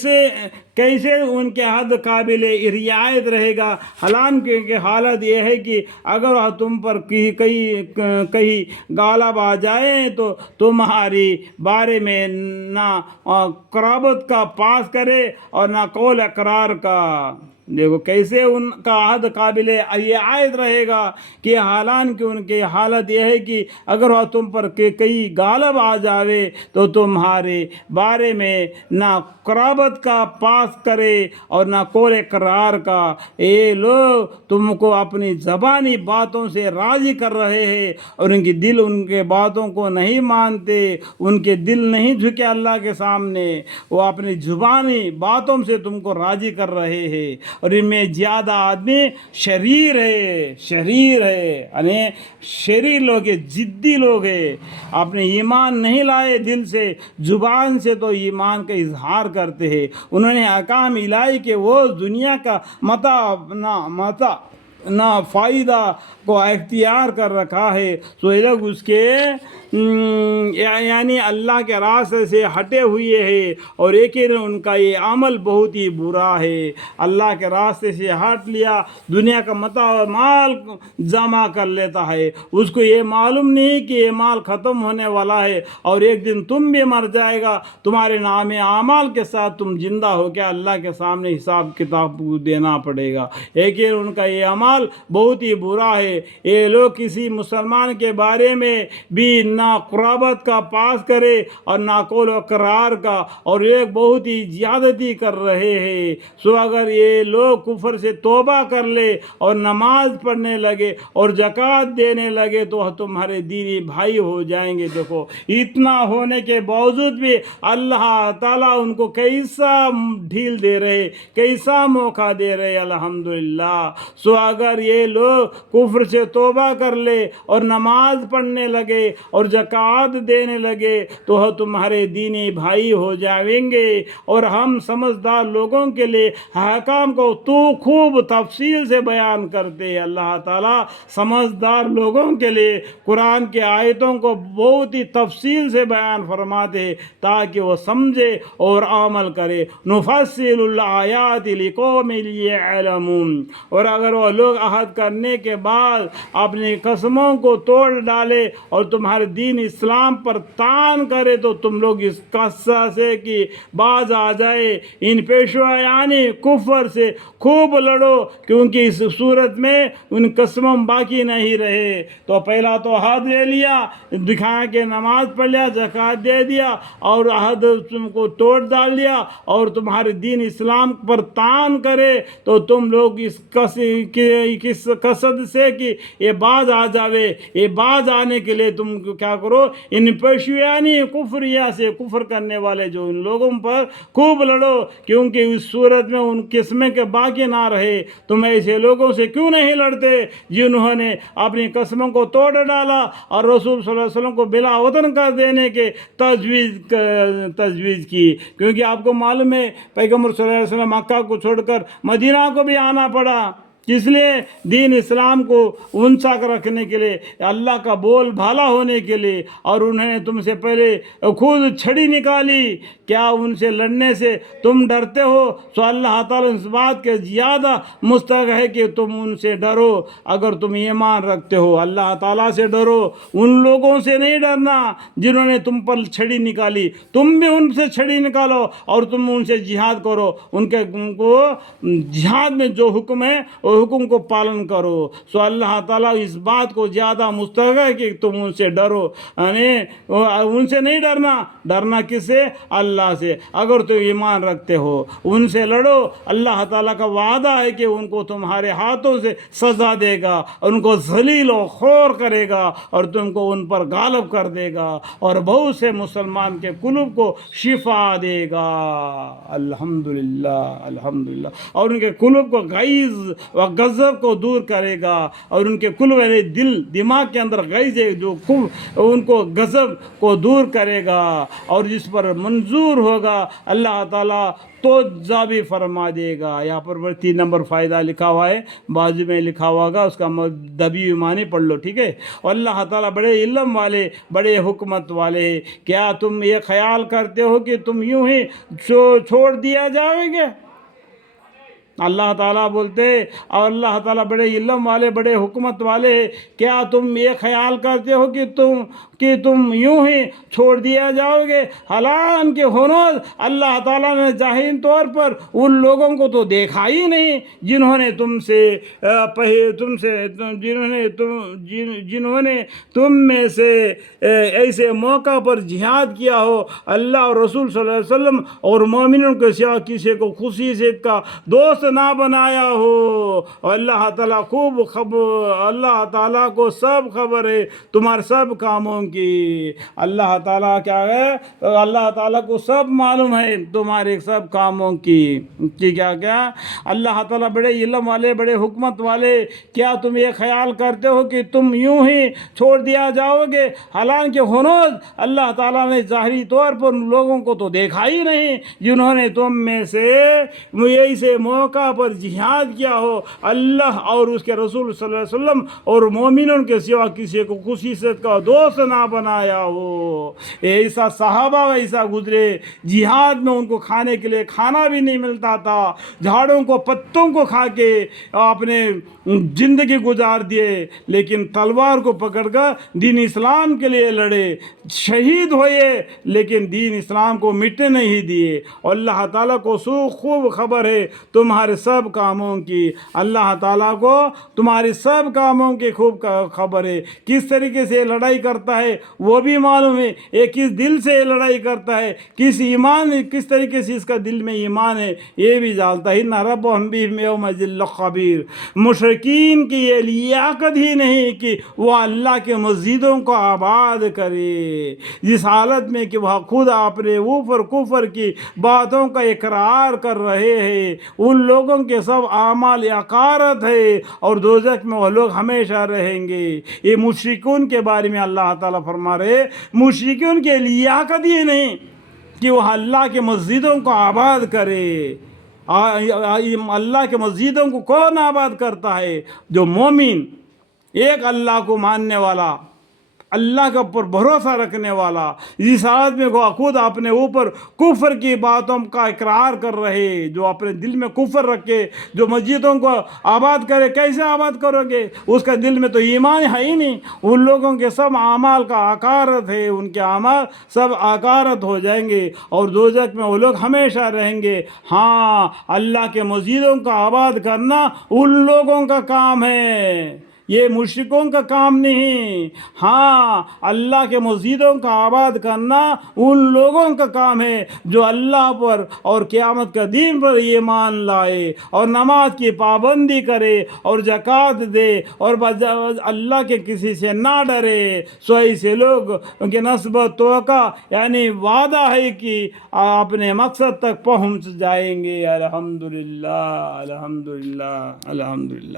کیسے ان کے حد قابل رعایت رہے گا. حالانکہ حالت یہ ہے کہ اگر تم پر کہیں غالب آ جائیں تو تمہاری بارے میں نہ قرابت کا پاس کرے اور نہ قول اقرار کا. دیکھو کیسے ان کا عہد قابل رعایت رہے گا کہ حالانکہ ان کی حالت یہ ہے کہ اگر وہ تم پر کئی غالب آ جاوے تو تمہارے بارے میں نہ قرابت کا پاس کرے اور نہ قول اقرار کا. یہ لوگ تم کو اپنی زبانی باتوں سے راضی کر رہے ہیں اور ان کی دل ان کے باتوں کو نہیں مانتے. ان کے دل نہیں جھکے اللہ کے سامنے، وہ اپنی زبانی باتوں سے تم کو راضی کر رہے ہیں. اور ان میں زیادہ آدمی شریر ہے یعنی شریر لوگ ہیں، ضدی لوگ ہیں. اپنے ایمان نہیں لائے دل سے، زبان سے تو ایمان کا اظہار کرتے ہیں. انہوں نے احکام الہی کے وہ دنیا کا متاع نہ فائدہ کو اختیار کر رکھا ہے، تو یہ لوگ اس کے یعنی اللہ کے راستے سے ہٹے ہوئے ہیں. اور لیکن ان کا یہ عمل بہت ہی برا ہے. اللہ کے راستے سے ہٹ لیا، دنیا کا متاع اور مال جمع کر لیتا ہے. اس کو یہ معلوم نہیں کہ یہ مال ختم ہونے والا ہے اور ایک دن تم بھی مر جائے گا. تمہارے نام اعمال کے ساتھ تم زندہ ہو کے اللہ کے سامنے حساب کتاب دینا پڑے گا. لیکن ان کا یہ عمل بہت ہی برا ہے. یہ لوگ کسی مسلمان کے بارے میں بھی نہ قرابت کا پاس کرے اور نہ قول و قرار کا، اور ایک بہت ہی زیادتی کر رہے ہیں. سو اگر یہ لوگ کفر سے توبہ کر لے اور نماز پڑھنے لگے اور زکوٰۃ دینے لگے تو تمہارے دینی بھائی ہو جائیں گے. دیکھو اتنا ہونے کے باوجود بھی اللہ تعالیٰ ان کو کیسا ڈھیل دے رہے، کیسا موقع دے رہے. الحمدللہ. سو اگر یہ لوگ کفر سے توبہ کر لے اور نماز پڑھنے لگے اور زکوٰۃ دینے لگے تو تمہارے دینی بھائی ہو جائیں گے. اور ہم سمجھدار لوگوں کے لیے احکام کو تو خوب تفصیل سے بیان کرتے ہیں. اللہ تعالیٰ سمجھدار لوگوں کے لیے قرآن کی آیتوں کو بہت ہی تفصیل سے بیان فرماتے ہیں تاکہ وہ سمجھے اور عمل کرے. نفصل الآیات لقوم یعلمون. اور اگر وہ لوگ عہد کرنے کے بعد اپنی قسموں کو توڑ ڈالے اور تمہارے دین اسلام پر طعن کرے تو تم لوگ اس قصہ سے کہ باز آ جائے. ان پیشوایانی کفر سے خوب لڑو کیونکہ اس صورت میں ان قسموں باقی نہیں رہے. تو پہلا تو عہد لے لیا، دکھا کے نماز پڑھ لیا، زکوٰۃ دے دیا اور عہد تم کو توڑ ڈال دیا اور تمہارے دین اسلام پر طعن کرے تو تم لوگ اس قصد سے کہ یہ باز آ جاوے. یہ باز آنے کے لیے تم کیا کرو، ان پیشویانی کفریہ سے کفر کرنے والے جو ان لوگوں پر خوب لڑو کیونکہ اس صورت میں ان قسمیں کے باقی نہ رہے. تم ایسے لوگوں سے کیوں نہیں لڑتے جنہوں نے اپنی قسموں کو توڑ ڈالا اور رسول صلی اللہ علیہ وسلم کو بلا وطن کر دینے کے تجویز کی. کیونکہ آپ کو معلوم ہے پیغمبر صلی اللہ علیہ وسلم مکہ کو چھوڑ کر مدینہ کو بھی آنا پڑا. اس لیے دین اسلام کو اونچا رکھنے کے لیے، اللہ کا بول بھالا ہونے کے لیے. اور انہوں نے تم سے پہلے خود چھڑی نکالی. کیا ان سے لڑنے سے تم ڈرتے ہو؟ تو اللہ تعالیٰ اس بات کے زیادہ مستحق ہے کہ تم ان سے ڈرو اگر تم ایمان رکھتے ہو. اللہ تعالیٰ سے ڈرو، ان لوگوں سے نہیں ڈرنا جنہوں نے تم پر چھڑی نکالی. تم بھی ان سے چھڑی نکالو اور تم ان سے جہاد کرو. ان کو جہاد میں جو حکم ہے وہ حکم کو پالن کرو. سو اللہ تعالیٰ اس بات کو زیادہ مستحق ہے کہ تم ان سے ڈرو. یعنی ان سے نہیں ڈرنا. ڈرنا کس سے؟ اللہ سے. اگر تم ایمان رکھتے ہو ان سے لڑو. اللہ تعالیٰ کا وعدہ ہے کہ ان کو تمہارے ہاتھوں سے سزا دے گا، ان کو ذلیل و خور کرے گا اور تم کو ان پر غالب کر دے گا اور بہت سے مسلمان کے قلوب کو شفا دے گا. الحمدللہ الحمدللہ. اور ان کے قلوب کو غیظ و غضب کو دور کرے گا. اور ان کے قلوب یعنی دماغ کے اندر غیظ ہے جو ان کو غضب کو دور کرے گا اور جس پر منظور منظور ہوگا اللہ تعالیٰ توجہ بھی فرما دے گا۔ یہاں پر 3 نمبر فائدہ لکھا ہوا ہے، بازو میں لکھا ہوا گا، اس کا دبی معنی پڑھ لو، ٹھیک ہے۔ اور اللہ تعالیٰ بڑے علم والے، بڑے حکمت والے، کیا تم یہ خیال کرتے ہو کہ تم یوں ہی چھوڑ دیا جاؤ گے؟ اللہ تعالیٰ بولتے، اور اللہ تعالیٰ بڑے علم والے، بڑے حکمت والے، کیا تم یہ خیال کرتے ہو کہ تم یوں ہی چھوڑ دیا جاؤ گے؟ حالانکہ ہنوز اللہ تعالیٰ نے ظاہری طور پر ان لوگوں کو تو دیکھا ہی نہیں جنہوں نے تم میں سے ایسے موقع پر جہاد کیا ہو، اللہ اور رسول صلی اللہ علیہ وسلم اور مومنوں کے سوا کسی کو خصوصیت کا دوست نہ بنایا ہو۔ اور اللہ تعالیٰ اللہ تعالیٰ کو سب خبر ہے تمہارے سب کاموں کی۔ اللہ تعالیٰ کیا ہے؟ اللہ تعالیٰ کو سب معلوم ہے تمہارے سب کاموں کی۔ کیا اللہ تعالیٰ بڑے علم والے، بڑے حکمت والے، کیا تم یہ خیال کرتے ہو کہ تم یوں ہی چھوڑ دیا جاؤ گے؟ حالانکہ ہنوز اللہ تعالیٰ نے ظاہری طور پر ان لوگوں کو تو دیکھا ہی نہیں جنہوں نے تم میں سے ایسے موقع پر جہاد کیا ہو، اللہ اور اس کے رسول صلی اللہ علیہ وسلم اور مومنوں کے سوا کسی کو خصوصیت کا دوست نہ بنایا ہو۔ ایسا صحابہ ایسا گزرے، جہاد میں ان کو کھانے کے لیے کھانا بھی نہیں ملتا تھا، جھاڑوں کو پتوں کو کھا کے اپنے زندگی گزار دیے، لیکن تلوار کو پکڑ کر دین اسلام کے لیے لڑے، شہید ہوئے، لیکن دین اسلام کو مٹنے نہیں دیے۔ اور اللہ تعالیٰ کو خوب خبر ہے تمہارے سب کاموں کی۔ اللہ تعالیٰ کو تمہاری سب کاموں کی خوب خبر ہے، کس طریقے سے لڑائی کرتا ہے وہ بھی معلوم ہے، یہ کس دل سے لڑائی کرتا ہے، کس طریقے سے اس کا دل میں ایمان ہے یہ بھی جانتا ہے۔ نہ رب ہم بھی یوم ذل خبیر۔ مشرکین کی یہ لیاقت ہی نہیں کہ وہ اللہ کے مسجدوں کو آباد کرے، جس حالت میں کہ وہ خود اپنے اوپر کفر کی باتوں کا اقرار کر رہے ہیں۔ ان لوگوں کے سب اعمال عقارت ہے اور دوزخ میں وہ لوگ ہمیشہ رہیں گے۔ یہ مشرکون کے بارے میں اللہ تعالیٰ فرما رہے، مشرکون کے لیاقت ہی نہیں کہ وہ اللہ کے مسجدوں کو آباد کرے۔ اللہ کے مسجدوں کو کون آباد کرتا ہے؟ جو مومن، ایک اللہ کو ماننے والا، اللہ کے اوپر بھروسہ رکھنے والا، جس حالت میں وہ خود اپنے اوپر کفر کی باتوں کا اقرار کر رہے، جو اپنے دل میں کفر رکھے، جو مسجدوں کو آباد کرے۔ کیسے آباد کرو گے؟ اس کا دل میں تو ایمان ہے ہی نہیں۔ ان لوگوں کے سب اعمال کا عقارت ہے، ان کے اعمال سب عقارت ہو جائیں گے اور دوزخ میں وہ لوگ ہمیشہ رہیں گے۔ ہاں، اللہ کے مسجدوں کا آباد کرنا ان لوگوں کا کام ہے، یہ مشرکوں کا کام نہیں۔ ہاں، اللہ کے مسجدوں کا آباد کرنا ان لوگوں کا کام ہے جو اللہ پر اور قیامت کا دین پر ایمان لائے اور نماز کی پابندی کرے اور زکوٰۃ دے اور اللہ کے کسی سے نہ ڈرے۔ سو ایسے لوگ ان کے نسب توقع یعنی وعدہ ہے کہ اپنے مقصد تک پہنچ جائیں گے۔ الحمدللہ الحمدللہ الحمدللہ۔